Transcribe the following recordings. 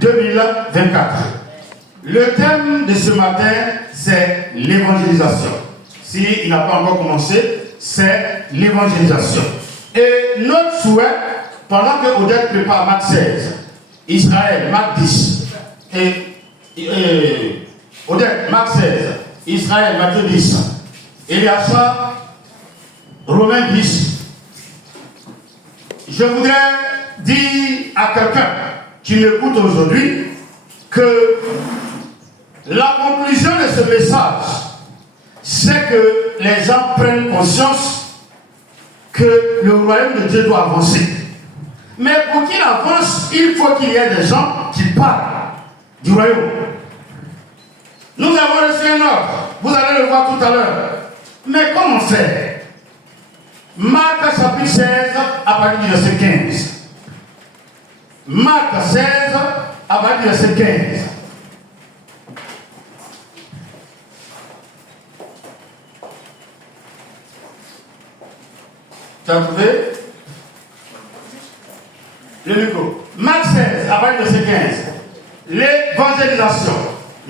2024. Le thème de ce matin, c'est l'évangélisation. S'il n'a pas encore commencé, c'est l'évangélisation. Et notre souhait, pendant que Odette prépare Marc 16, Israël, Marc 10, et Odette, Marc 16, Israël, Matthieu 10, Eliasa, Romains 10, je voudrais dire à quelqu'un qui m'écoute aujourd'hui que la conclusion de ce message, c'est que les gens prennent conscience que le royaume de Dieu doit avancer. Mais pour qu'il avance, il faut qu'il y ait des gens qui parlent du royaume. Nous avons reçu un ordre, vous allez le voir tout à l'heure. Mais comment faire? Marc chapitre 16 à partir du verset 15. Marc 16 à partir du verset 15. Tu as trouvé? Le micro. Marc 16 à partir du verset 15. L'évangélisation.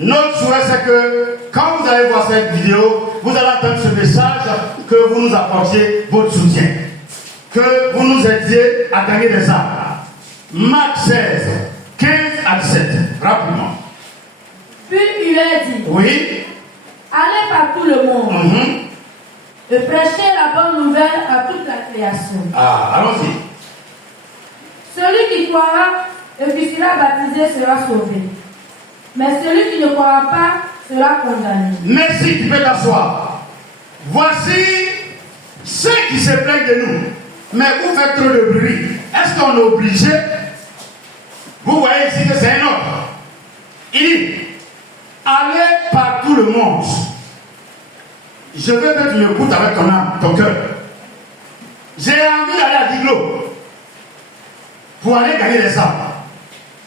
Notre souhait, c'est que quand vous allez voir cette vidéo, vous allez entendre ce message, que vous nous apportiez votre soutien, que vous nous aidiez à gagner des âmes. Marc 16, 15 à 17, rapidement. Puis il leur dit, oui, allez par tout le monde et prêchez la bonne nouvelle à toute la création. Allons-y. Celui qui croira et qui sera baptisé sera sauvé. Mais celui qui ne croira pas sera condamné. Merci, tu peux t'asseoir. Voici ceux qui se plaignent de nous. Mais vous faites trop de bruit. Est-ce qu'on est obligé? Vous voyez ici que c'est un ordre. Il dit, allez par tout le monde. Je veux que tu m'écoutes avec ton âme, ton cœur. J'ai envie d'aller à Diglo pour aller gagner des âmes.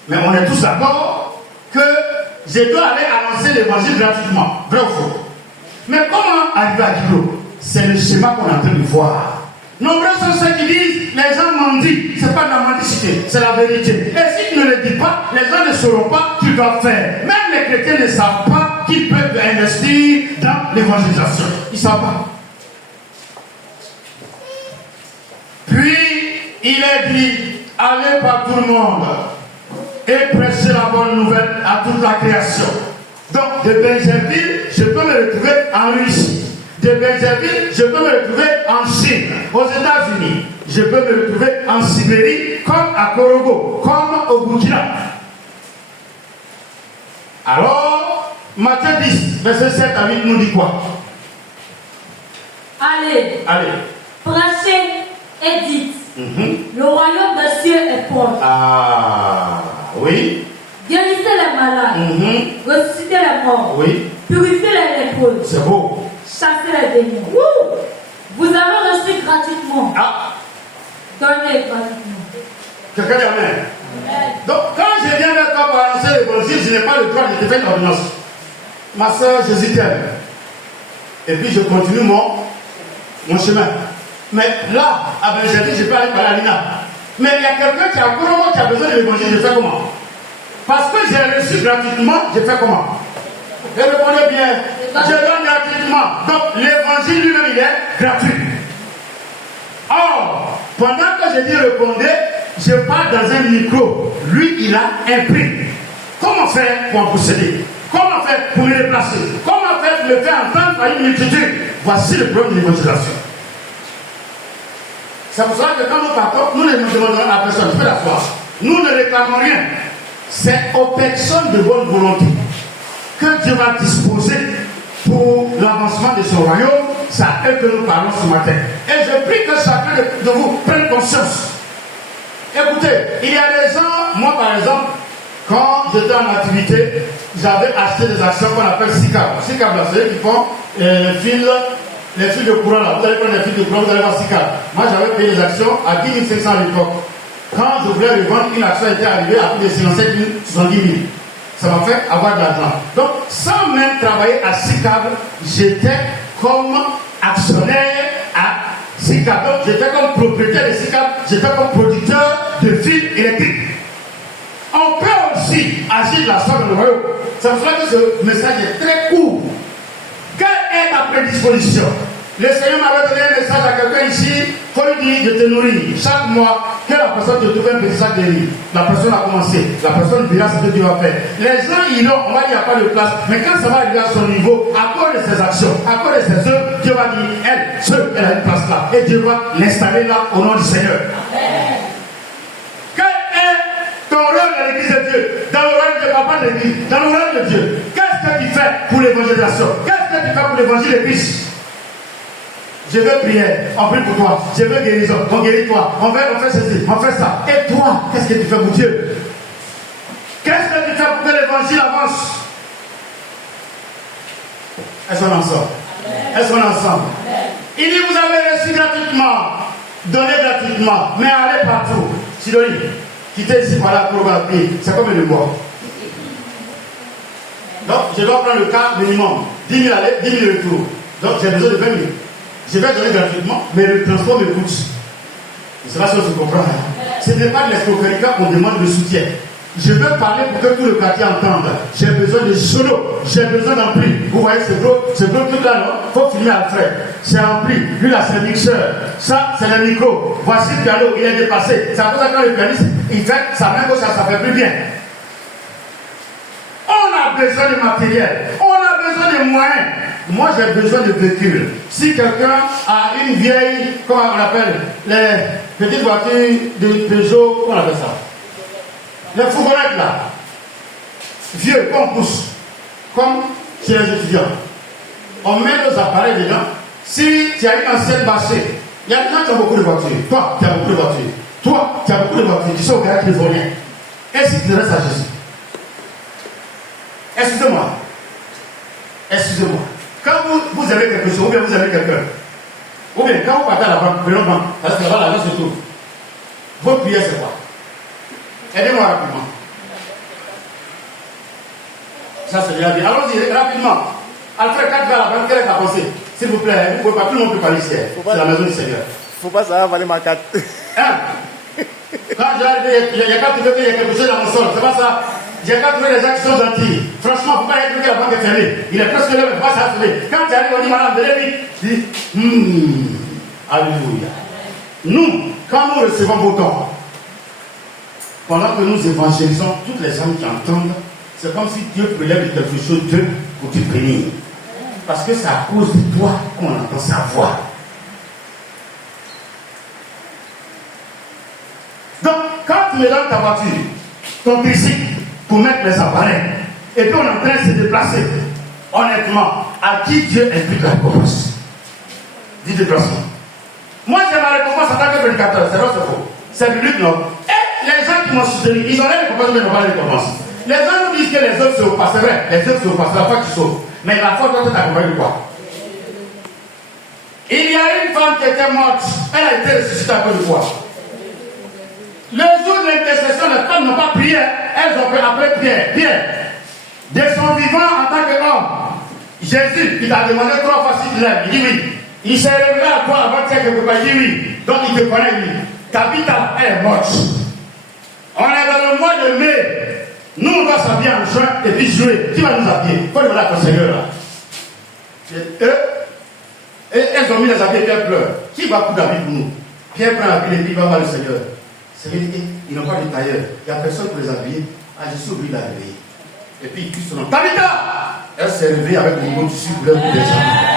Mais on est tous d'accord que je dois aller annoncer l'évangile gratuitement. Vrai ou faux? Mais comment arriver à Diglo? C'est le schéma qu'on est en train de voir. Nombreux sont ceux qui disent, les gens mendient. Ce n'est pas de la mendicité, c'est la vérité. Et si tu ne le dis pas, les gens ne sauront pas, tu dois faire. Même les chrétiens ne savent pas qu'ils peuvent investir dans l'évangélisation. Ils ne savent pas. Puis, il est dit, allez par tout le monde et prêchez la bonne nouvelle à toute la création. Donc, de Benjerville, je peux me retrouver en Russie. De Benjerville, je peux me retrouver en Chine, aux États-Unis. Je peux me retrouver en Sibérie, comme à Korogo, comme au Burkina. Alors, Matthieu 10, verset 7 à 8 nous dit quoi? Allez, prêchez et dites, le royaume des cieux est proche. Oui. Guérissez les malades, ressuscitez les morts, purifiez les lépreux. C'est beau. Chassez les démons. Vous avez reçu gratuitement. Donnez gratuitement. Quelqu'un dit amen. Donc, quand je viens vers toi pour annoncer l'évangile, je n'ai pas le droit de te faire une ordonnance. Ma soeur, Jésus t'aime. Et puis je continue mon chemin. Mais là, à Benjerville, je peux aller par la Lina. Mais il y a quelqu'un qui a besoin de l'évangile, je fais comment? Parce que j'ai reçu gratuitement, je fais comment? Et répondez bien, je donne gratuitement. Donc l'évangile lui-même, il est gratuit. Or, pendant que je dis répondez, je parle dans un micro. Lui, il a un prix. Comment faire pour en posséder? Comment faire pour me déplacer? Comment faire pour me faire entendre par une multitude? Voici le problème de l'évangélisation. C'est pour cela que quand nous partons, nous ne nous demandons à personne, tu peux l'asseoir. Nous ne réclamons rien. C'est aux personnes de bonne volonté que Dieu va disposer pour l'avancement de son royaume. C'est à eux que nous parlons ce matin. Et je prie que chacun de vous prenne conscience. Écoutez, il y a des gens, moi par exemple, quand j'étais en activité, j'avais acheté des actions qu'on appelle SICAB. SICAB, là, c'est eux qui font les fils de courant là. Vous allez prendre les fils de courant, vous allez voir SICAB. Moi j'avais payé les actions à 10 500 à l'époque. Quand je voulais revendre, une action était arrivée à plus de 57 000, 70 000. Ça m'a fait avoir de l'argent. Donc, sans même travailler à SICAB, j'étais comme actionnaire à SICAB. Donc, j'étais comme propriétaire de SICAB, j'étais comme producteur de fils électriques. On peut aussi agir de la sorte dans le royaume. C'est pour cela que ce message est très court. Quelle est ta prédisposition? Le Seigneur m'avait donné un message à quelqu'un ici. Il faut lui dire de te nourrir. Chaque mois, que la personne te trouve un petit sac de riz. La personne a commencé. La personne verra ce que Dieu va faire. Les gens, ils ont, on va dire, il n'y a pas de place. Mais quand ça va arriver à son niveau, à cause de ses actions, à cause de ses œuvres, Dieu va dire, elle a une place là. Et Dieu va l'installer là au nom du Seigneur. Amen. Quel est ton rôle dans l'église de Dieu? Dans le royaume de papa de l'église, dans le royaume de Dieu. Qu'est-ce que tu fais pour l'évangélisation? Qu'est-ce que tu fais pour l'évangile de Christ? Je veux prier, on prie pour toi. Je veux guérison, on guérit toi. On fait ceci, on fait ça. Et toi, qu'est-ce que tu fais pour Dieu? Qu'est-ce que tu fais pour que l'évangile avance? Est-ce qu'on est ensemble? Est-ce qu'on est ensemble? Il dit, vous avez reçu gratuitement, donné gratuitement, mais allez partout. Sidoni, quittez ici par là pour regarder. C'est comme le bois. Donc, je dois prendre le cas minimum. 10 000 aller, 10 000 retour. Donc, j'ai besoin de 20 000. Je vais donner gratuitement, mais le transport me coûte. C'est pas ce que tu comprends. Ce n'est pas de l'escroquerie qu'on demande le soutien. Je veux parler pour que tout le quartier entende. J'ai besoin de solo, j'ai besoin d'ampli. Vous voyez ce gros truc là, non? Il faut filmer Alfred. C'est ampli. Lui là, c'est le mixeur. Ça, c'est le micro. Voici le piano, il est dépassé. C'est à cause que quand le pianiste, il fait sa main gauche, ça fait plus bien. On a besoin de matériel. On a besoin de moyens. Moi, j'ai besoin de véhicules. Si quelqu'un a une vieille, comment on appelle, les petites voitures de Peugeot, comment on appelle ça? Les fourgonnettes là, vieux, qu'on pousse, comme chez les étudiants. On met nos appareils dedans. Si tu as une ancienne bâchée, il y a des gens qui ont beaucoup de voitures. Toi, tu as beaucoup de voitures. Toi, tu as beaucoup de voitures. Tu sais au gars qui ne rien. Est-ce que tu restes à Jésus? Excusez-moi. Excusez-moi. Quand vous avez quelque chose, ou bien vous avez quelqu'un, ou bien quand vous partez à la banque, prenons banque, parce que là-bas, l'argent se trouve. Votre prière, c'est quoi? Aidez-moi rapidement. Ça, c'est bien dit. Allons-y rapidement. Alfred, quand tu vas à la banque, quelle est ta pensée? S'il vous plaît, vous ne pouvez pas, tout le monde peut parler ici. C'est la maison du Seigneur. Faut pas savoir valer ma carte. Hein? Quand je vais arriver, il n'y a qu'à trouver qu'il y a quelque chose dans mon sol. C'est pas ça. Il n'y a qu'à trouver des gens qui sont gentils. Franchement, il ne faut pas être que la banque est fermée. Il est presque là, mais pas ça fermé. Quand tu arrives, on dit, madame, venez vite. Je dis, alléluia. Nous, quand nous recevons vos dons, pendant que nous évangélisons, toutes les âmes qui entendent, c'est comme si Dieu prélève quelque chose d'eux pour te bénir. Parce que c'est à cause de toi qu'on entend sa voix. Donc, quand tu mets dans ta voiture, ton tricycle, pour mettre les appareils, et puis on est en train de se déplacer, honnêtement, à qui Dieu implique la récompense? Dis déplacement. Moi, j'ai ma récompense en tant que prédicateur, c'est vrai, c'est faux. C'est biblique, non? Et les gens qui m'ont soutenu, ils ont la récompense, mais ils n'ont pas la récompense. Les gens nous disent que les autres se repassent, c'est vrai, les autres se repassent, c'est la foi qui sauve. Mais la foi doit être accompagnée de quoi? Il y a une femme qui était morte, elle a été ressuscitée à cause de quoi? Le jour de l'intercession, les femmes n'ont pas prié, elles ont fait après Pierre, de son vivant en tant qu'homme. Jésus, il t'a demandé 3 fois si tu l'aimes, il dit oui. Il s'est révélé à toi avant que tu ne peux pas dire oui. Donc il te connaît, lui. Tabitha, elle est morte. On est dans le mois de mai. Nous, on doit s'habiller en juin et puis jouer. Qui va nous habiller? Il faut demander à ton Seigneur là. Et elles ont mis les habits et Pierre pleure. Qui va pour d'habits pour nous? Pierre prend l'habit et puis il va voir le Seigneur. Seigneur, ils n'ont pas de tailleur. Il n'y a personne pour les habiller. Ah, je suis obligé de la réveiller. Et puis il crie son nom. Tabitha! Elle s'est réveillée avec le nouveau tissu pour les gens.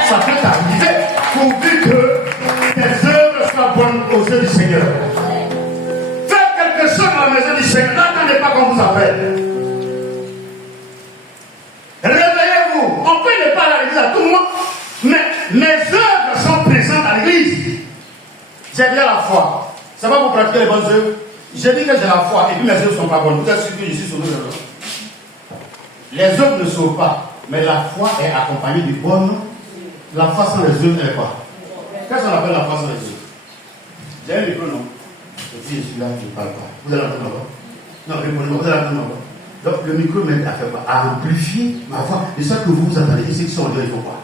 Ça peut t'arriver pourvu que tes œuvres soient bonnes aux yeux du Seigneur. Faites quelque chose dans la maison du Seigneur. N'attendez pas qu'on vous appelle. Réveillez-vous. On peut ne pas aller à l'église à tout le monde, mais mes œuvres sont présentes à l'église. J'ai bien la foi. Ça va vous pratiquer les bonnes œuvres. J'ai dit que j'ai la foi et puis mes œuvres ne sont pas bonnes. Vous êtes sûr que je suis sauvé de l'autre. Les œuvres ne sauvent pas, mais la foi est accompagnée de bonnes. La foi sans les œuvres, elle est pas. Qu'est-ce qu'on appelle la foi sans les œuvres? J'ai un micro, non? Et puis je suis là, je ne parle pas. Vous allez entendre ma voix? Non, répondez-moi, vous allez entendre ma voix. Donc le micro m'aide à faire quoi? À amplifier ma voix. Et ça que vous entendez, c'est que sont en il faut pas.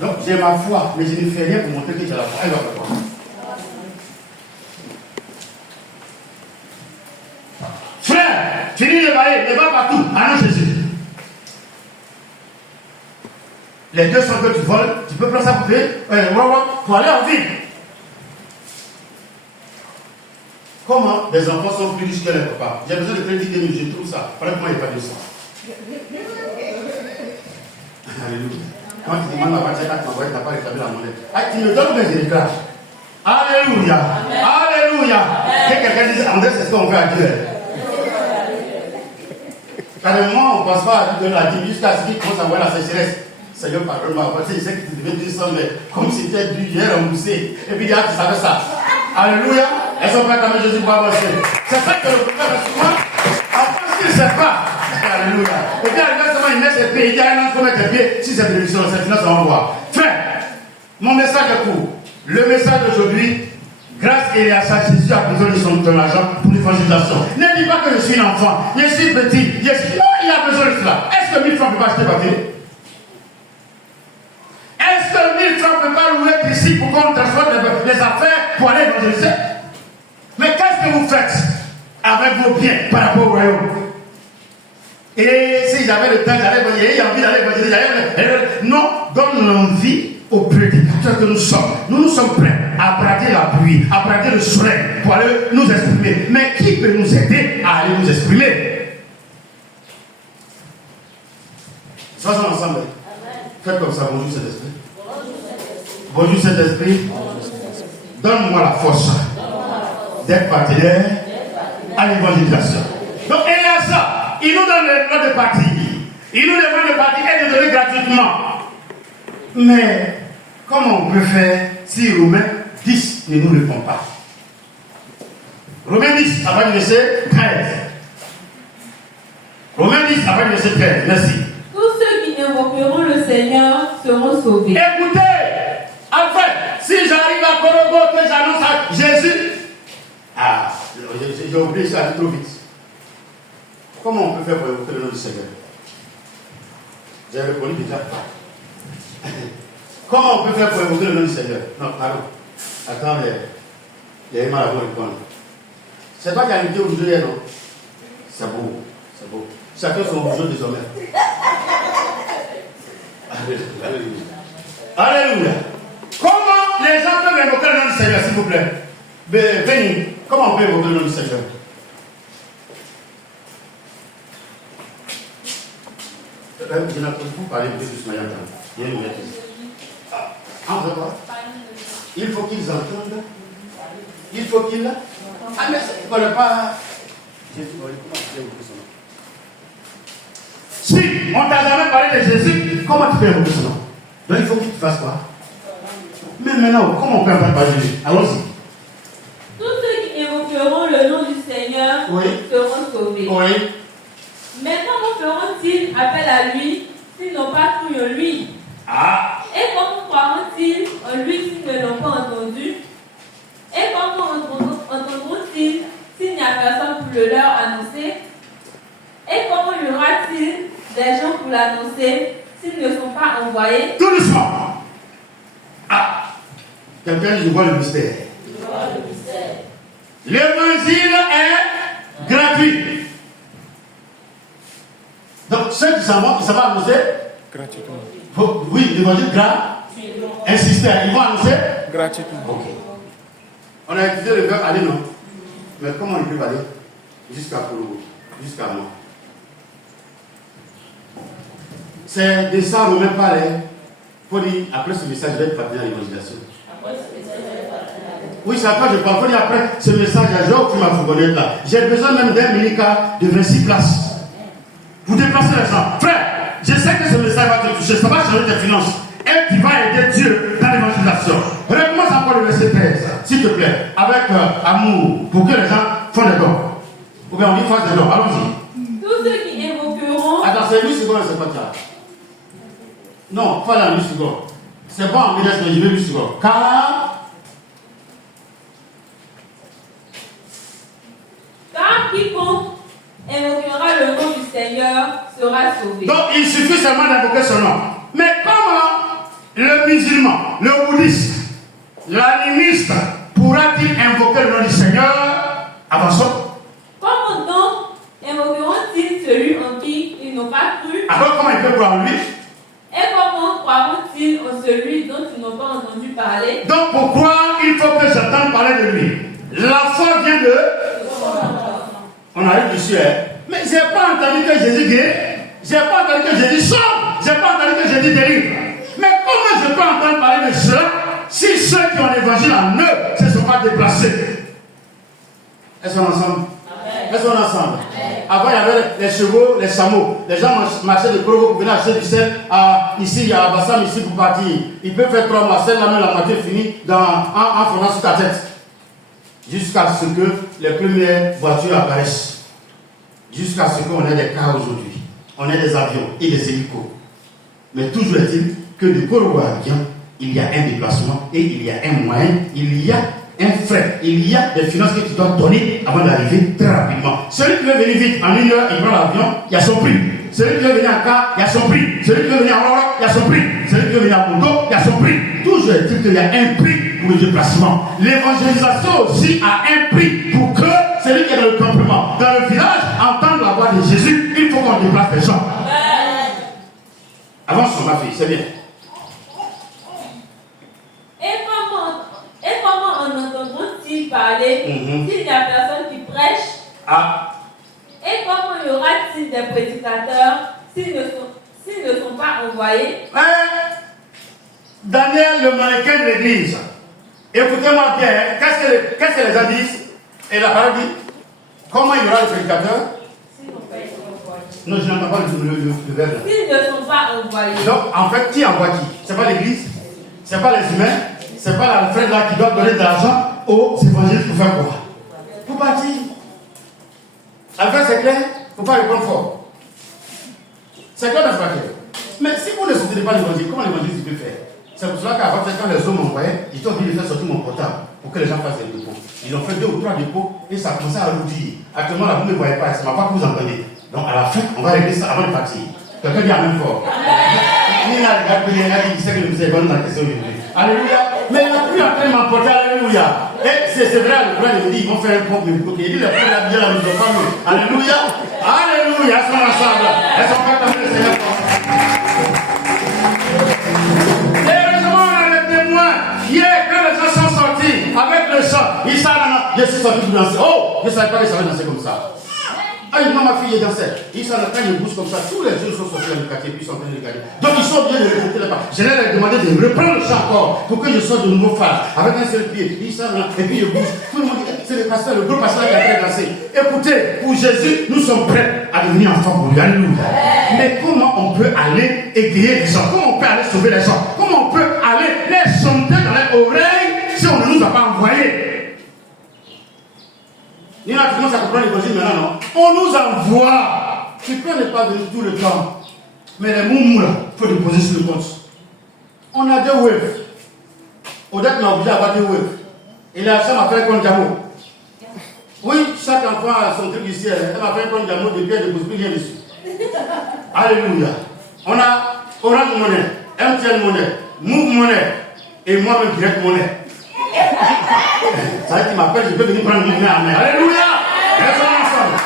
Donc j'ai ma foi, mais je ne fais rien pour montrer que j'ai la foi. Elle va faire quoi? Frère, finis le plaidoyer, ne va partout. Ah non, Jésus. Les 200 que tu voles, tu peux prendre ça pour aller en ville. Comment des enfants sont plus riches que les papas? J'ai besoin de crédit 2000, je trouve ça. Voilà comment il n'y a pas de sang. Alléluia. Quand tu demandes à voiture, tu n'as pas rétabli la monnaie. Ah, tu me donnes mes déclarations. Alléluia. Amen. Alléluia. Que quelqu'un dise, André, c'est ce qu'on fait à Dieu. Carrément, on ne passe pas à Dieu jusqu'à ce qu'il commence à voir la sécheresse. Seigneur, pardonne-moi. Je sais que tu devais dire ça, mais comme si c'était du hier remboursé. Et puis, tu savais ça. Alléluia. Elles sont prêtes à mettre Jésus pour avancer. C'est ça que le problème est souvent. En France, il ne sait pas. Alléluia. Et puis, seulement, il met ses pieds. Il dit, ah non, il faut mettre tes pieds. Si c'est bénédiction, c'est finance, on va voir. Frère, mon message est court. Le message d'aujourd'hui, grâce à ça, Jésus a besoin de ton argent pour l'évangélisation. Ne dis pas que je suis un enfant, je suis petit, non, il a besoin de cela. Est-ce que 1000 francs ne peut pas acheter papier? Est-ce que 1000 francs ne peut pas louer ici pour qu'on transporte les affaires pour aller évangéliser? Mais qu'est-ce que vous faites avec vos biens par rapport au royaume? Et si j'avais le temps, j'allais évangéliser, j'ai envie d'aller évangéliser, non, donne l'envie aux prédicateurs que nous sommes. Nous sommes prêts à brader la pluie, à brader le soleil pour aller nous exprimer. Mais qui peut nous aider à aller nous exprimer? Soyons ensemble. Faites comme ça. Bonjour Saint-Esprit. Bonjour Saint-Esprit. Donne-moi la force d'être partenaire à l'évangélisation. Donc, et à ça, il nous donne le droit de partir. Il nous demande de partir et de donner gratuitement. Mais comment on peut faire si Romains 10 ne nous répond pas? Romains 10, après le verset 13. Romains 10, après le verset 13. Merci. Tous ceux qui invoqueront le Seigneur seront sauvés. Écoutez, après, si j'arrive à Korogo, que j'annonce à Jésus. Ah, j'ai oublié ça trop vite. Comment on peut faire pour évoquer le nom du Seigneur? J'ai répondu déjà. Comment on peut faire pour évoquer le nom du Seigneur? Non, pardon. Attends, il y a mal à vous répondre. C'est pas qualité aujourd'hui, non? C'est beau, c'est beau. Chacun son bourgeois désormais. Alléluia. Comment les gens peuvent évoquer le nom du Seigneur, s'il vous plaît? Venez, comment on peut évoquer le nom du Seigneur? Je n'ai pas parler de ce matin. Il y a une bêtise. Il faut qu'ils entendent. Il faut qu'ils. Ah, mais ça ne pas. Si on t'a jamais parlé de Jésus, comment tu peux évoquer son nom? Donc il faut qu'il te fasse quoi? Mais maintenant, comment on peut parler de Jésus? Allons-y. Tous ceux qui évoqueront le nom du Seigneur seront sauvés. Oui. Mais comment feront-ils appel à lui s'ils n'ont pas cru en lui? Ah. Et comment croiront-ils en lui s'ils ne l'ont pas entendu? Et comment entendront-ils s'il n'y a personne pour le leur annoncer? Et comment y aura-t-il des gens pour l'annoncer s'ils ne sont pas envoyés? Tout doucement. Ah. Quelqu'un dit, je vois le mystère. L'évangile est gratuit. Donc, ceux qui s'en vont annoncer gratuitement. Oui, l'évangile gratuit. Insister, ils vont annoncer gratuitement. Ok. On a utilisé le verbe aller, non? Mais comment ils peuvent aller jusqu'à Kologo, jusqu'à moi? C'est de ça on ne même pas l'air. Faut dire, après ce message, je vais être partenaire à l'évangélisation. Oui, c'est après je parle. Faut dire, après ce message, j'ai offert ma fourgonnette là. J'ai besoin même d'un mini-car de 26 places. Pour déplacer les gens. Frère, je sais que ce message va te toucher. Ça va changer tes finances. Et tu vas aider Dieu dans l'évangélisation. Recommence encore le verset 13, s'il te plaît. Avec amour, pour que les gens font des dons. Ou bien on dit fasse des dons. Allons-y. Tous ceux qui évoqueront. Attends, c'est 8 secondes, c'est pas ça. Non, pas la 8 secondes. C'est bon en ménage, mais je veux 8 secondes. Car quiconque invoquera le nom du Seigneur sera sauvé. Donc il suffit seulement d'invoquer son nom. Mais comment le musulman, le bouddhiste, l'animiste pourra-t-il invoquer le nom du Seigneur? Avançons. Comment donc invoqueront-ils celui en qui ils n'ont pas cru? Alors comment ils peuvent croire en lui? Et comment croiront-ils en celui dont ils n'ont pas entendu parler? Donc pourquoi il faut que j'entende parler de lui? La foi vient de... On arrive dessus, hein? Mais j'ai pas entendu que Jésus guérit. J'ai pas entendu que Jésus sauve. J'ai pas entendu que Jésus délivre. Mais comment je peux entendre parler de cela si ceux qui ont l'évangile en eux ne se sont pas déplacés? Est-ce qu'on est ensemble? Est-ce qu'on est ensemble? Avant, il y avait les chevaux, les chameaux. Les gens marchaient de Korogo pour venir acheter du sel. Ici, il y a Bassam ici pour partir. Il peut faire 3 mois. Celle là, même la moitié finie en faisant sur ta tête. Jusqu'à ce que les premières voitures apparaissent. Jusqu'à ce qu'on ait des cars aujourd'hui. On ait des avions et des hélicos. Mais toujours est-il que de Korogo à Abidjan, il y a un déplacement et il y a un moyen, il y a un frais, il y a des finances que tu dois donner avant d'arriver très rapidement. Celui qui veut venir vite, en 1 heure, il prend l'avion, il y a son prix. Celui qui veut venir en car, il y a son prix. Celui qui veut venir en Aurora, il y a son prix. Celui qui veut venir en moto, il y a son prix. Toujours est-il qu'il y a un prix pour le déplacement. L'évangélisation aussi a un prix pour que celui qui est dans le campement, dans le village, entende la voix de Jésus. Il faut qu'on déplace les gens. Avance sur ma fille, c'est bien. Et comment en entendront-ils parler s'il n'y a personne qui prêche? Et comment y aura-t-il des prédicateurs s'ils ne sont pas envoyés? Daniel, le mannequin de l'église. Écoutez-moi bien, qu'est-ce que les gens disent? Et la parole dit, comment il y aura des prédicateurs? Non, je n'entends pas le verbe. S'ils ne sont pas envoyés. Donc, en fait, qui envoie qui? C'est pas l'église, c'est pas les humains, c'est pas l'Alfred là qui doit donner de l'argent aux évangélistes pour faire quoi? Pour partir. Alfred, c'est clair? Faut pas répondre fort. C'est clair, n'est-ce pas clair? Mais si vous ne soutenez pas l'évangile, comment l'évangile peut faire? C'est pour cela qu'avant, quand les hommes m'envoyaient, ils ont obligé de faire sortir mon portable pour que les gens fassent des dépôts. Ils ont fait 2 ou 3 dépôts et ça a commencé à alourdir. Actuellement, là, vous ne me voyez pas, ça ne m'a pas que vous entendez. Donc, à la fin, on va régler ça avant de partir. Quelqu'un dit Amen fort. Il a regardé, il a dit, il sait que nous avons dans la question aujourd'hui. Alléluia. Mais il n'a plus en train de m'emporter, alléluia. Et c'est vrai, le frère il dit, ils vont faire un pompe, il dit, les frères bien, ils ne pas nous. Alléluia. Alléluia. Elles sont ensemble. Elles sont pas comme le Seigneur. Hier, quand les gens sont sortis avec le chant, ils savent, je suis sorti pour danser. Oh, je ne savais pas que ça va danser comme ça. Ah, non, ma fille est dansée. Ils sont quand ils bougent comme ça. Tous les jeunes sont sortis dans le quartier, puis ils sont en train de regarder. Donc, ils sont bien de répéter là-bas. Je leur ai demandé de reprendre le chant encore pour que je sorte de nouveau phase avec un seul pied. Ils sont là, et puis je bouge. Tout le monde dit, c'est le pasteur, le gros pasteur qui est en train de danser. Écoutez, pour Jésus, nous sommes prêts à devenir enfants pour lui. Alléluia. Mais comment on peut aller égayer les gens? Comment on peut aller sauver les gens? Comment on peut aller les chanter dans les oreilles si on ne nous a pas envoyés? Il y en a qui commencent à comprendre l'évangile maintenant, non? On nous envoie. Tu peux ne pas venir tout le temps. Mais les moumous là, il faut déposer sur le compte. On a 2 waves. Odette m'a obligé à avoir 2 waves. Et la femme m'a fait un compte diamant. Oui, chaque enfant a son truc ici. Elle m'a fait un compte diamant depuis, elle ne dépose plus rien dessus. Alléluia. On a Orange Monnaie, MTN Monnaie, Move Monnaie et moi-même Direct Monnaie. Ça veut dire qu'il m'appelle, je peux venir prendre mon monnaie à main. Alléluia. Restons ensemble.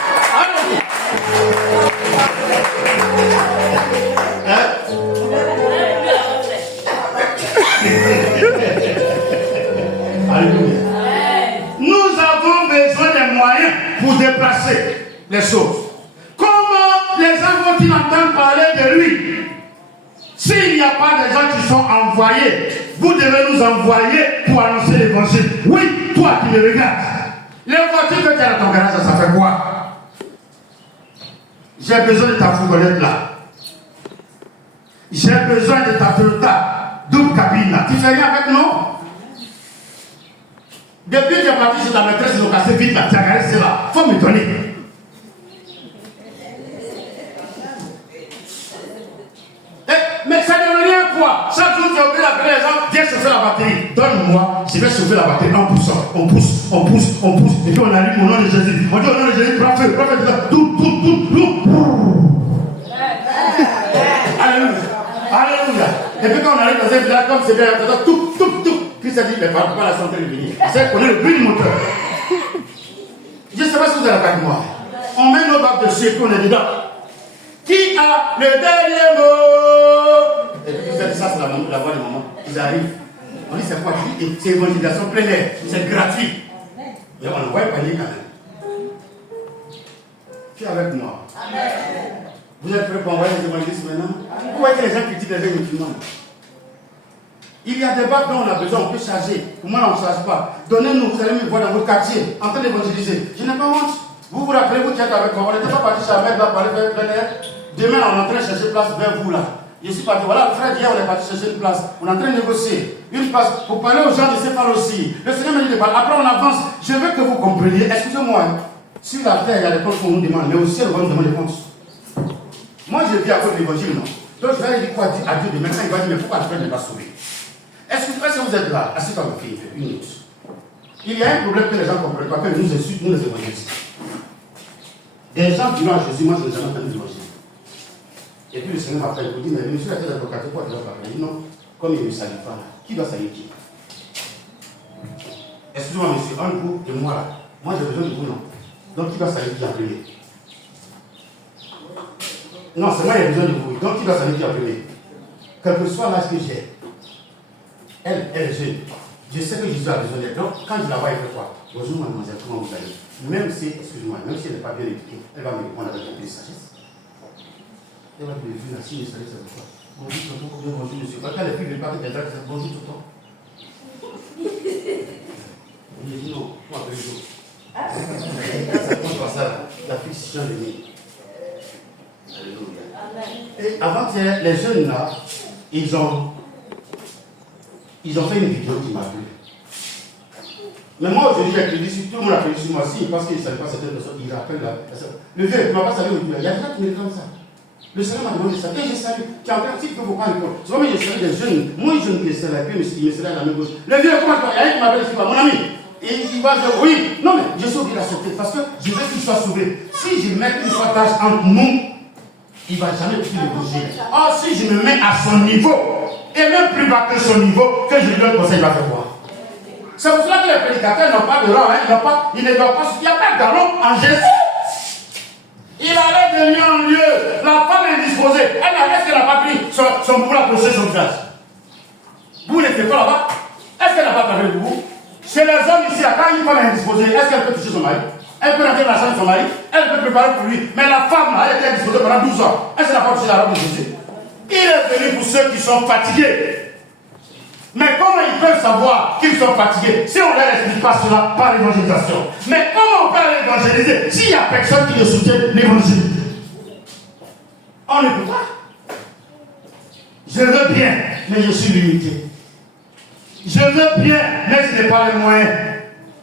Alléluia. Nous avons besoin des moyens pour déplacer les choses. Comment les gens vont-ils entendre parler de lui? S'il n'y a pas des gens qui sont envoyés, vous devez nous envoyer pour annoncer l'évangile. Oui, toi qui me regardes. Les voitures que tu as dans ton garage, ça fait quoi? J'ai besoin de ta fourgonnette là. J'ai besoin de ta Toyota double cabine là. Tu fais rien avec nous? Depuis que tu es parti sur la maîtresse, ils ont cassé vite là. Tu as regardé cela. Faut me donner. Mais ça ne donne rien quoi? Chaque jour tu as oublié d'appeler les gens, viens chauffer la batterie. Donne-moi, je vais chauffer la batterie en poussant. On pousse. Et puis on allume au nom de Jésus. On dit au nom de Jésus, prends feu, tout. Alléluia. Et puis quand on arrive dans un village comme c'est bien, tout. Christ a dit, mais pas la santé de venir. C'est qu'on est le bruit du moteur. Je ne sais pas si vous êtes avec moi. On met nos bacs dessus et puis on est dedans. Qui a le dernier mot? Et puis, ça, c'est la voix de maman. Ils arrivent. On dit, c'est quoi? C'est évangélisation plein air. C'est gratuit. Mais on ne voit pas quand même. Qui est avec moi? Amen. Vous êtes prêts pour envoyer les évangélistes maintenant? Vous voyez que les gens critiquent les gens musulmans. Il y a des bacs dont on a besoin, on peut charger. Pour moi, on ne charge pas. Donnez-nous, vous allez me voir dans votre quartier, en train d'évangéliser. Je n'ai pas honte. Vous vous rappelez, vous qui êtes avec moi, on n'était pas parti chez Ahmed, va parler vers plein air. Demain, on est en train de chercher place vers vous là. Je suis parti, voilà, le frère d'hier, on est parti chercher une place. On est en train de négocier une place pour parler aux gens de Céphale aussi. Le Seigneur me dit de parler. Après, on avance. Je veux que vous compreniez, excusez-moi, sur la terre, il y a des comptes qu'on nous demande, mais au ciel, on va nous demander des comptes. Moi, je vis à cause de l'évangile, non? Donc, je vais aller dire quoi à Dieu de maintenant, il va dire, mais pourquoi le frère n'est pas sauvé? Est-ce que vous êtes là? Asseyez-vous à vos filles, une minute. Il y a un problème que les gens ne comprennent pas, que nous insultent, nous les évangélistes. Des gens qui à Jésus, moi je n'ai jamais entendu d'évangile. Et puis le Seigneur m'appelle, il dit, mais monsieur a été avocat, quoi tu dois parler? Il dit non, comme il ne me salue pas, qui doit saluer qui? Excusez-moi monsieur, un coup de moi là. Moi j'ai besoin de vous, non? Donc qui doit saluer qui en premier? Non, c'est moi qui ai besoin de vous. Donc qui doit saluer qui en premier? Quel que soit l'âge que j'ai. Elle est jeune. Je sais que Jésus a besoin d'elle. Donc, quand je la vois, elle fait quoi? Bonjour, mademoiselle, comment vous allez? Même si, excusez-moi, même si elle n'est pas bien éduquée, elle va me répondre avec un peu de sagesse. Elle va me dire, la signe de sagesse, c'est quoi? Bonjour, tonton, bonjour, monsieur. Quand elle est plus, elle part de quelqu'un, c'est bonjour, tonton. Il dit non, moi, après le jour. Ça compte pas ça, la fille change de vie. Alléluia. Et avant-hier, les jeunes là, ils ont fait une vidéo qui m'a plu. Mais moi aujourd'hui j'ai crédit sur tout le monde a crédit sur moi si parce qu'il ne savait pas certaines personnes, il rappelle la personne. Le vieux, tu ne m'as pas salué aujourd'hui. Il y a des gens qui me comme ça. Le Seigneur m'a demandé ça. Et j'ai salué. Tu as encore un petit peu pour prendre le compte. Souvent, je salue des jeunes. Moi, je ne me salue pas, mais il me salue à la main gauche. Le vieux, comment tu vas? Il y a un qui m'appelle ici, mon ami. Et il va dire oui. Non, mais je suis obligé de la sauver parce que je veux qu'il soit sauvé. Si je mets une fois d'âge entre nous, il ne va jamais plus le bouger. Or, si je me mets à son niveau, et même plus bas que son niveau, que je lui donne conseil, il va faire quoi? C'est pour cela que les prédicateurs n'ont pas de rang, hein, il ne doit pas, il n'y a pas de galon en Jésus. Il allait de lieu en lieu. La femme est indisposée. Est-ce qu'elle n'a pas pris son pouvoir à approcher son visage? Vous n'étiez pas là-bas? Est-ce qu'elle n'a pas parlé de vous? Chez les hommes ici, quand une femme est indisposée, est-ce qu'elle peut toucher son mari? Elle peut rentrer dans la chambre de son mari, elle peut préparer pour lui. Mais la femme, elle était indisposée pendant 12 ans. Est-ce qu'elle n'a pas touché la robe de Jésus? Il est venu pour ceux qui sont fatigués. Mais comment ils peuvent savoir qu'ils sont fatigués si on ne leur explique pas cela par l'évangélisation? Mais comment on peut aller évangéliser s'il n'y a personne qui ne soutient l'évangile? On ne peut pas. Je veux bien, mais je suis limité. Je veux bien, mais je n'ai pas les moyens.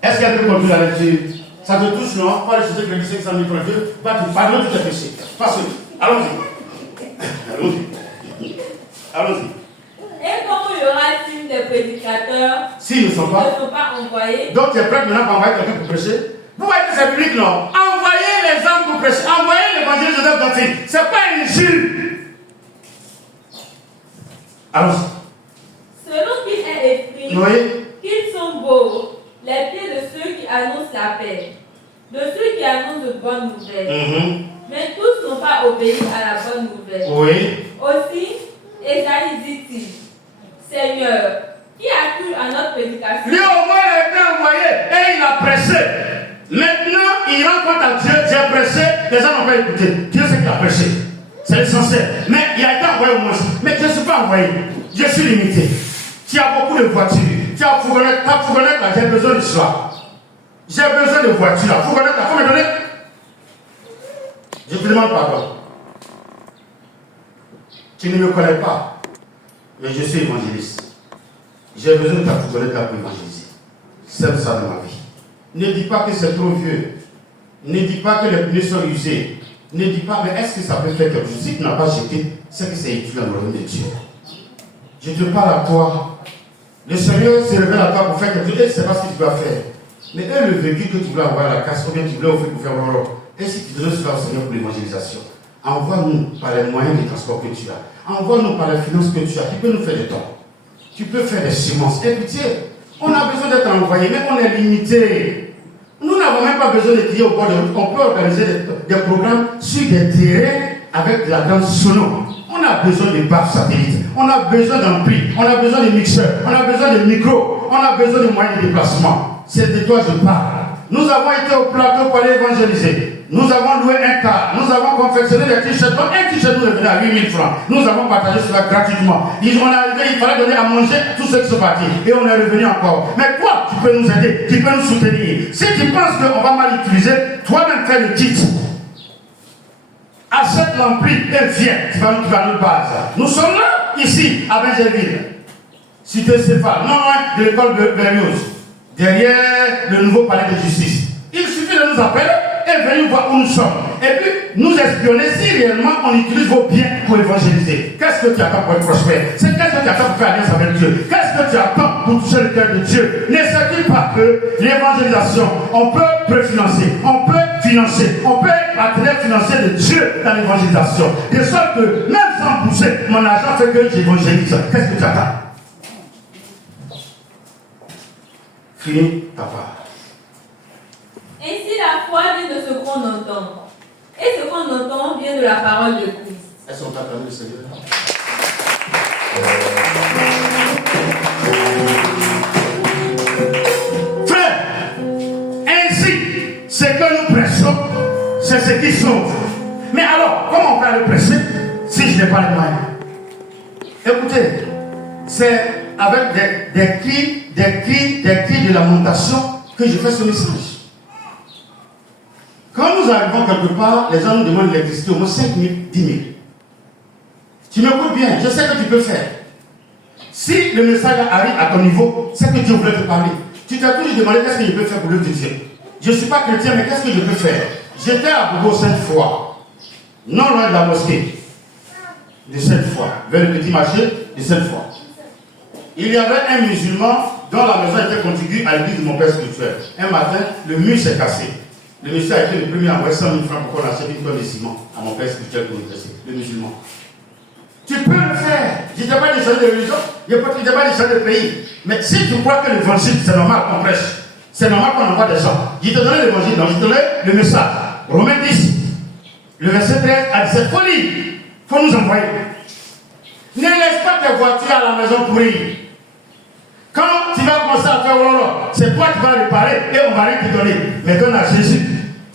Est-ce qu'elle peut continuer la lecture? Ça te touche, non? Pas les choses que les 500 000 pour Dieu. Pardon tout tes péchés. Passez. Allons-y. Allons-y. Allons-y. Et comment y aura-t-il des prédicateurs s'ils ne sont pas envoyés? Donc tu es prêt maintenant pour envoyer quelqu'un pour prêcher? Vous voyez que c'est public, non? Envoyez les hommes pour prêcher. Envoyez l'évangile de Joseph Gatine. Ce n'est pas une injure. Allons-y. Selon qu'il est écrit, oui, qu'ils sont beaux, les pieds de ceux qui annoncent la paix, de ceux qui annoncent de bonnes nouvelles. Mais tous n'ont pas obéi à la bonne nouvelle. Oui. Aussi, Ésaïe dit-il, Seigneur, qui a cru à notre prédication? Lui au moins il a été envoyé et il a prêché. Maintenant, il rend compte à Dieu, j'ai prêché, les gens n'ont pas écouté. Dieu sait qu'il a prêché. C'est l'essentiel. Mais il a été envoyé au moins. Mais je ne suis pas envoyé. Je suis limité. Tu as beaucoup de voitures. Tu as fourgonnette. Ta fourgonnette là, j'ai besoin de cela. J'ai besoin de voitures là. Fourgonnette là, faut me donner. Je te demande pardon. Tu ne me connais pas. Mais je suis évangéliste. J'ai besoin de ta fourgonnette là pour évangéliser. C'est ça de ma vie. Ne dis pas que c'est trop vieux. Ne dis pas que les pneus sont usés. Ne dis pas, mais est-ce que ça peut faire quelque chose? Si tu n'as pas jeté, c'est que c'est utile dans le royaume de Dieu. Je te parle à toi. Le Seigneur se révèle à toi pour faire quelque chose. Et tu ne sais pas ce que tu dois faire. Mais eux, le véhicule que tu voulais avoir à la casse, combien tu voulais offrir pour faire l'Europe. Et si tu donnes cela au Seigneur pour l'évangélisation, envoie-nous par les moyens de transport que tu as. Envoie-nous par les finances que tu as. Tu peux nous faire des dons. Tu peux faire des semences. Et pitié, on a besoin d'être envoyé, mais on est limité. Nous n'avons même pas besoin de crier au bord de route. On peut organiser des programmes sur des terrains avec de la danse sonore. On a besoin de baffes satellites, on a besoin d'amplis, on a besoin de mixeurs, on a besoin de micros, on a besoin de moyens de déplacement. C'est de toi je parle. Nous avons été au plateau pour aller évangéliser. Nous avons loué un car, nous avons confectionné des t-shirts. Donc un t-shirt nous revenait à 8 000 francs. Nous avons partagé cela gratuitement. On est arrivé, il fallait donner à manger à tous ceux qui sont partis. Et on est revenu encore. Mais toi, tu peux nous aider, tu peux nous soutenir. Si tu penses qu'on va mal utiliser, toi-même fais le titre. Achète l'ampli et viens, tu vas nous base. Nous sommes là, ici, à Benjerville. Cité Céphale, non loin de l'école de Berlioz. Derrière le nouveau palais de justice. Il suffit de nous appeler et venir voir où nous sommes. Et puis, nous espionner si réellement on utilise vos biens pour évangéliser. Qu'est-ce que tu attends pour être prospère? Qu'est-ce que tu attends pour faire alliance avec Dieu? Qu'est-ce que tu attends pour toucher le cœur de Dieu? Ne sais-tu pas que l'évangélisation, on peut préfinancer, on peut financer, on peut être partenaire financier de Dieu dans l'évangélisation. De sorte que, même sans pousser, mon argent fait que j'évangélise. Qu'est-ce que tu attends? Finis ta part. Ainsi la foi vient de ce qu'on entend. Et ce qu'on entend vient de la parole de Christ. Est-ce qu'on t'attend le Seigneur? Frère, ainsi, ce que nous prêchons, c'est ce qui sauve. Mais alors, comment on peut le prêcher si je n'ai pas les moyens? Écoutez, c'est avec des cris de lamentation que je fais ce message. Quand nous arrivons quelque part, les gens nous demandent l'électricité au moins 5 000, 10 000. Tu m'écoutes bien, je sais que tu peux faire. Si le message arrive à ton niveau, c'est que Dieu voulait te parler. Tu t'es toujours demandé qu'est-ce que je peux faire pour l'œuvre de Dieu. Je ne suis pas chrétien, mais qu'est-ce que je peux faire? J'étais à Bourgo 7 fois, non loin de la mosquée, de 7 fois, vers le petit marché de 7 fois. Il y avait un musulman dont la maison était contiguë à l'église de mon père spirituel. Un matin, le mur s'est cassé. Le monsieur a été le premier à envoyer 100 000 francs pour qu'on achète une tonne de ciment à mon père spirituel pour nous dresser, le musulman. Tu peux le faire. Je ne t'ai pas déchangé de religion, je ne t'ai pas déchangé de pays. Mais si tu crois que l'évangile, c'est normal qu'on prêche, c'est normal qu'on envoie des gens. Je te donnais l'évangile, donc je te donnais le message. Romains 10, le verset 13 à 17. Il faut lire, il faut nous envoyer. Ne laisse pas tes voitures à la maison pourrir. Quand tu vas commencer à faire c'est toi qui vas réparer et on va rien te donner. Mais donne à Jésus,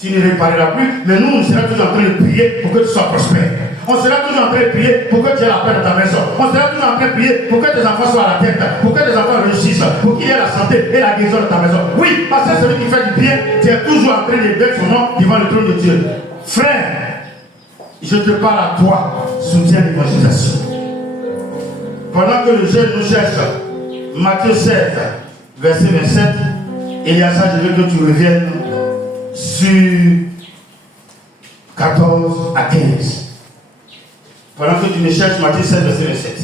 tu ne répareras plus, mais nous, on sera toujours en train de prier pour que tu sois prospère. On sera toujours en train de prier pour que tu aies la paix dans ta maison. On sera toujours en train de prier pour que tes enfants soient à la tête, pour que tes enfants réussissent, pour qu'il y ait la santé et la guérison dans ta maison. Oui, parce que celui qui fait du bien, tu es toujours en train de mettre son nom devant le trône de Dieu. Frère, je te parle à toi, soutiens l'évangélisation. Pendant que le jeune nous cherche, Matthieu 7, verset 27, il y a ça, je veux que tu reviennes sur 14 à 15. Pendant que tu me cherches, Matthieu 7, verset 27.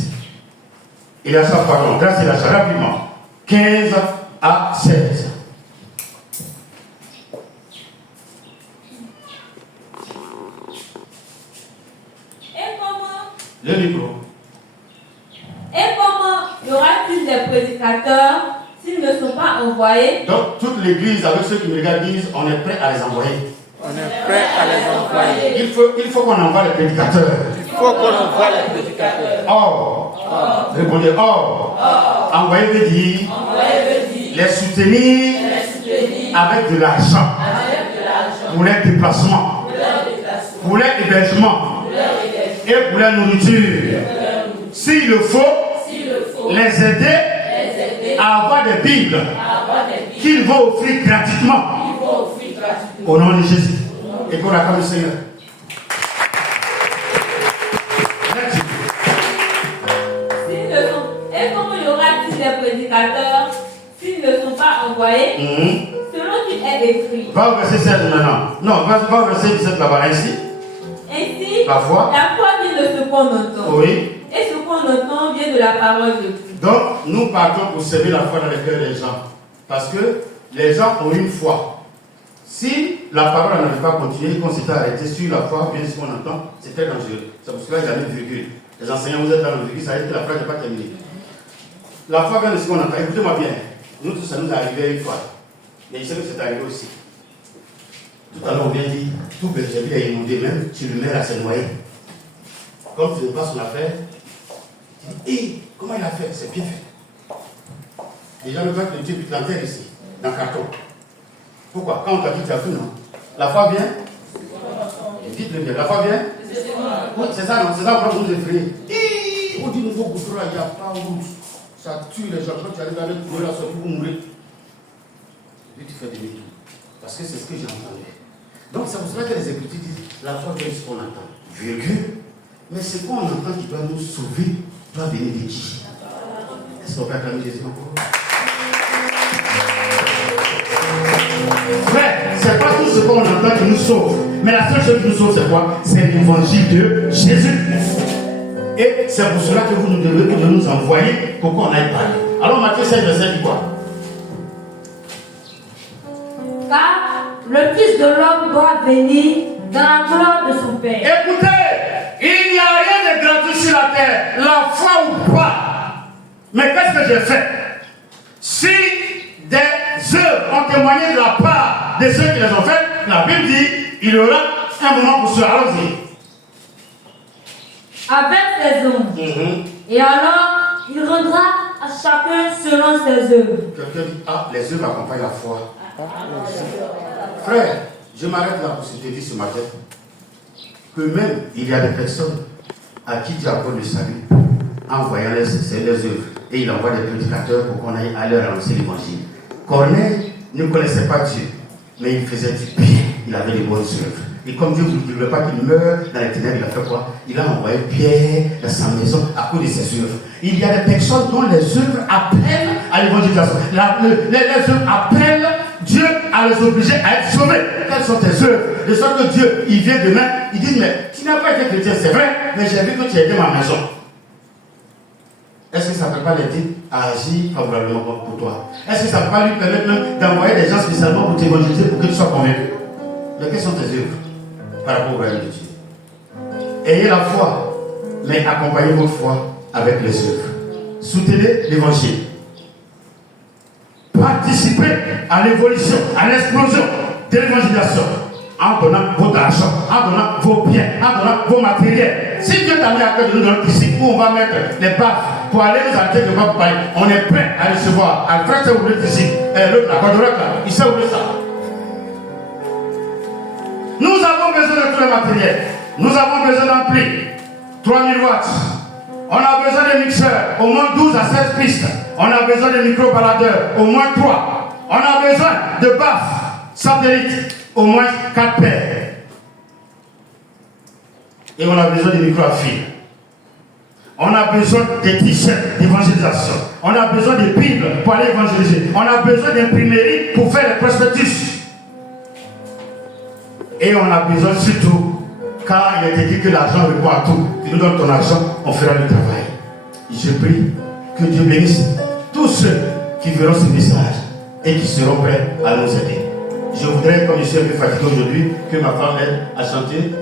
Il y a ça, pardon, grâce à ça, rapidement. 15 à 16. Et comment? Le micro. Et comment y aura-t-il des prédicateurs s'ils ne sont pas envoyés? Donc, toute l'église, avec ceux qui me regardent, disent on est prêt à les envoyer. On est prêt à les envoyer. Il faut qu'on envoie les prédicateurs. Il faut qu'on envoie les prédicateurs. Or, répondez, envoyer veut dire les soutenir avec de l'argent pour leur déplacement, pour leur hébergement et pour leur nourriture. S'il le faut, les aider à avoir des Bibles qu'ils vont offrir gratuitement au nom de Jésus. Et qu'on accorde le Seigneur. Et comment y aura-t-il des prédicateurs s'ils ne sont pas envoyés? Selon qu'il est écrit. Va au verset 16 maintenant. Non, va au verset 17 là-bas. Ainsi, la foi vient de ce qu'on entend. Oui. Et ce qu'on entend vient de la parole de Dieu. Donc, nous partons pour semer la foi dans les cœurs des gens. Parce que les gens ont une foi. Si la parole n'avait pas continué, qu'on s'était arrêté sur la foi, bien ce qu'on entend, c'est très dangereux. C'est pour cela qu'il y a une virgule. Les enseignants, vous êtes dans le virgule, ça veut dire que la phrase n'est pas terminée. La foi vient de ce qu'on entend. Écoutez-moi bien. Nous, tout ça nous est arrivé une fois. Mais je sais que c'est arrivé aussi. Tout à l'heure, on vient dire, tout berger est inondé, même tu le mets à se noyer. comme tu ne pas son affaire, tu dis, hé, comment il a fait? C'est bien fait. Déjà, le gars que Dieu l'enterre ici, dans le carton. Pourquoi? Quand on t'a dit tu as tout, non? La foi vient? Dites-le bien, la foi vient? Oui, c'est ça, non? C'est ça qu'on vous effraie. On dit nouveau goudron, il n'y a pas rouge. Ça tue les gens. Quand tu arrives à aller courir la sortie pour mourir. Puis tu fais des métaux. Parce que c'est ce que j'ai entendu. Donc c'est pour cela que les Écritures disent la foi vient de ce qu'on entend. Virgule. Mais ce qu'on entend qui doit nous sauver doit venir de qui? Est-ce qu'on peut acclamer Jésus encore? Frère, c'est pas tout ce qu'on entend qui nous sauve. Mais la seule chose qui nous sauve, c'est quoi? C'est l'évangile de Jésus. Et c'est pour cela que vous nous devez nous envoyer pour qu'on aille parler. Alors Matthieu 16, verset dit quoi? Car le Fils de l'homme doit venir dans la gloire de son Père. Écoutez, il n'y a rien de gratuit sur la terre, la foi ou pas. Mais qu'est-ce que j'ai fait? Si des œuvres ont témoigné de la part de ceux qui les ont faites, la Bible dit il y aura un moment pour cela. Allons-y. Avec ses œuvres. Et alors, il rendra à chacun selon ses œuvres. Quelqu'un dit, ah, les œuvres accompagnent la foi. Frère, je m'arrête là pour te dire ce matin que même il y a des personnes à qui Dieu accorde le salut en voyant les œuvres. Et il envoie des prédicateurs pour qu'on aille à leur annoncer l'évangile. Corneille ne connaissait pas Dieu, mais il faisait du bien. Il avait des bonnes œuvres. Et comme Dieu ne voulait pas qu'il meure dans les ténèbres, il a fait quoi? Il a envoyé Pierre dans sa maison à cause de ses œuvres. Il y a des personnes dont les œuvres appellent à l'évangélisation. Les œuvres appellent Dieu à les obliger à être sauvés. Quelles sont tes œuvres? De sorte que Dieu, il vient demain, il dit, mais tu n'as pas été chrétien, c'est vrai, mais j'ai vu que tu as aidé ma maison. Est-ce que ça ne peut pas l'aider à agir favorablement pour toi? Est-ce que ça ne peut pas lui permettre même d'envoyer des gens spécialement pour t'évangéliser pour que tu sois convaincu? Mais quelles sont tes œuvres par rapport au royaume de Dieu? Ayez la foi, mais accompagnez votre foi avec les œuvres. Soutenez l'évangile. Participez à l'évolution, à l'explosion de l'évangélisation en donnant votre argent, en donnant vos biens, en donnant vos matériels. Si Dieu t'a mis à cœur de nous dans ici où on va mettre les baffes pour aller nous arrêter de pas parler, on est prêt à recevoir. À frère, c'est ouvert ici. L'autre, la cordorette là, il sait ouvrir ça. Nous avons besoin de tout le matériel. Nous avons besoin d'ampli, 3000 watts. On a besoin de mixeurs, au moins 12 à 16 pistes. On a besoin de micro-baladeurs, au moins 3. On a besoin de baffes satellites, au moins 4 paires. Et on a besoin de micros à fil. On a besoin de t-shirts d'évangélisation. On a besoin de Bibles pour aller évangéliser. On a besoin d'imprimerie pour faire les prospectus. Et on a besoin surtout, car il est dit que l'argent répond à tout. Tu nous donnes ton argent, on fera le travail. Je prie que Dieu bénisse tous ceux qui verront ce message et qui seront prêts à nous aider. Je voudrais, comme je suis un peu fatigué aujourd'hui, que ma femme aide à chanter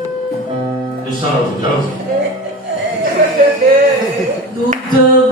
le chant aujourd'hui. Nous devons